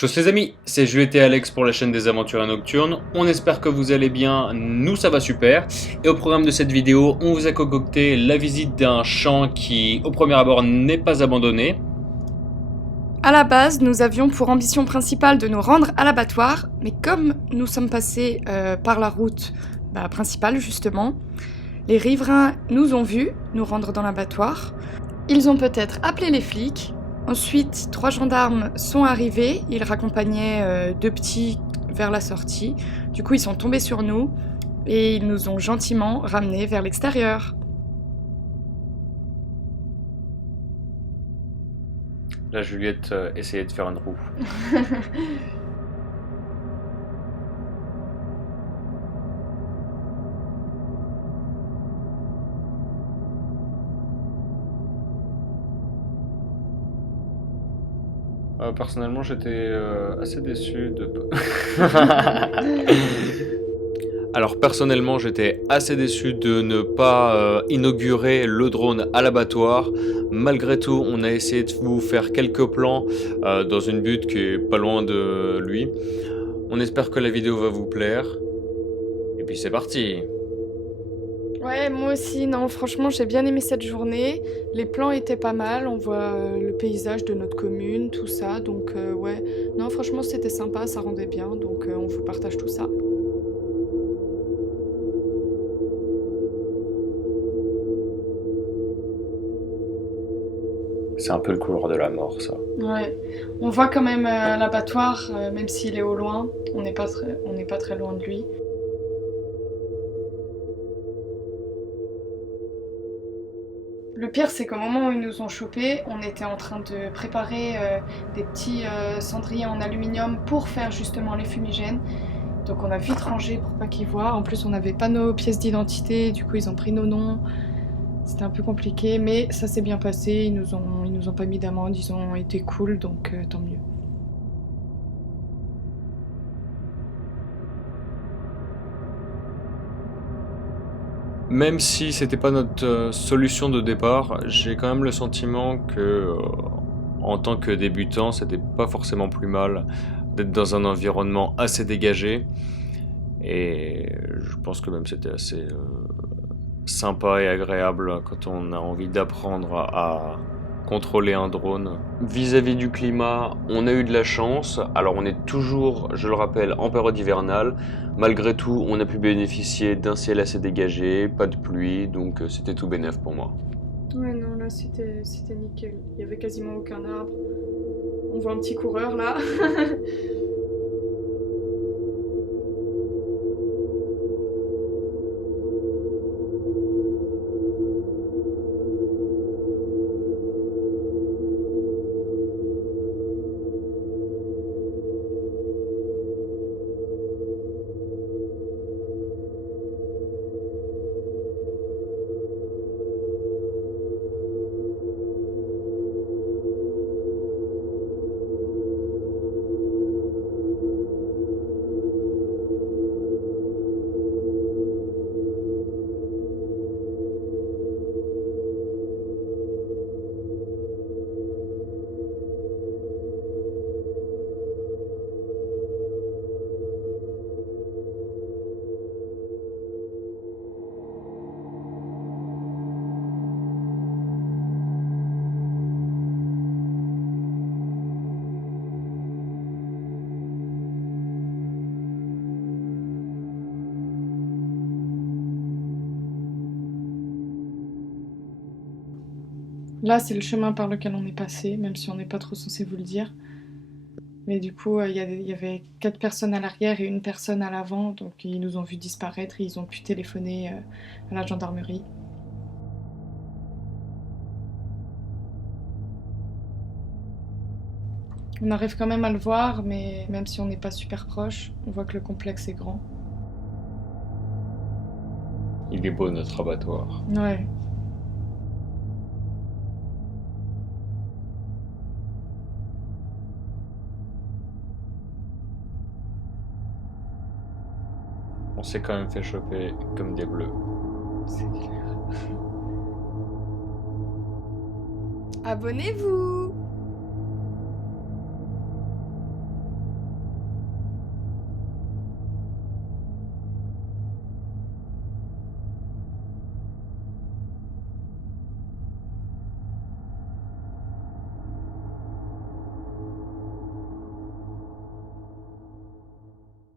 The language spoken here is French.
Chose les amis, c'est Juliette et Alex pour la chaîne des aventures nocturnes. On espère que vous allez bien, nous ça va super. Et au programme de cette vidéo, on vous a concocté la visite d'un champ qui, au premier abord, n'est pas abandonné. À la base, nous avions pour ambition principale de nous rendre à l'abattoir, mais comme nous sommes passés par la route principale justement, les riverains nous ont vus nous rendre dans l'abattoir. Ils ont peut-être appelé les flics. Ensuite, 3 gendarmes sont arrivés, ils raccompagnaient 2 petits vers la sortie. Du coup, ils sont tombés sur nous et ils nous ont gentiment ramenés vers l'extérieur. Là, Juliette essayait de faire une roue. Personnellement, j'étais assez déçu de... Alors personnellement, j'étais assez déçu de ne pas inaugurer le drone à l'abattoir. Malgré tout, on a essayé de vous faire quelques plans dans une butte qui est pas loin de lui. On espère que la vidéo va vous plaire. Et puis c'est parti. Ouais, moi aussi, non, franchement, j'ai bien aimé cette journée. Les plans étaient pas mal, on voit le paysage de notre commune, tout ça, donc ouais. Non, franchement, c'était sympa, ça rendait bien, donc on vous partage tout ça. C'est un peu le couloir de la mort, ça. Ouais, on voit quand même l'abattoir, même s'il est au loin, on n'est pas très loin de lui. Le pire, c'est qu'au moment où ils nous ont chopés, on était en train de préparer des petits cendriers en aluminium pour faire justement les fumigènes. Donc on a vite rangé pour pas qu'ils voient. En plus, on n'avait pas nos pièces d'identité, du coup ils ont pris nos noms. C'était un peu compliqué, mais ça s'est bien passé. Ils nous ont pas mis d'amende, ils ont été cool, donc tant mieux. Même si c'était pas notre solution de départ, j'ai quand même le sentiment que, en tant que débutant, c'était pas forcément plus mal d'être dans un environnement assez dégagé. Et je pense que même c'était assez sympa et agréable quand on a envie d'apprendre à contrôler un drone. Vis-à-vis du climat, on a eu de la chance. Alors on est toujours, je le rappelle, en période hivernale. Malgré tout, on a pu bénéficier d'un ciel assez dégagé, pas de pluie, donc c'était tout bénef pour moi. Ouais, non, là c'était nickel. Il y avait quasiment aucun arbre. On voit un petit coureur là. Là, c'est le chemin par lequel on est passé, même si on n'est pas trop censé vous le dire. Mais du coup, il y avait 4 personnes à l'arrière et une personne à l'avant, donc ils nous ont vu disparaître et ils ont pu téléphoner à la gendarmerie. On arrive quand même à le voir, mais même si on n'est pas super proche, on voit que le complexe est grand. Il est beau notre abattoir. Ouais. On s'est quand même fait choper comme des bleus. C'est clair. Abonnez-vous!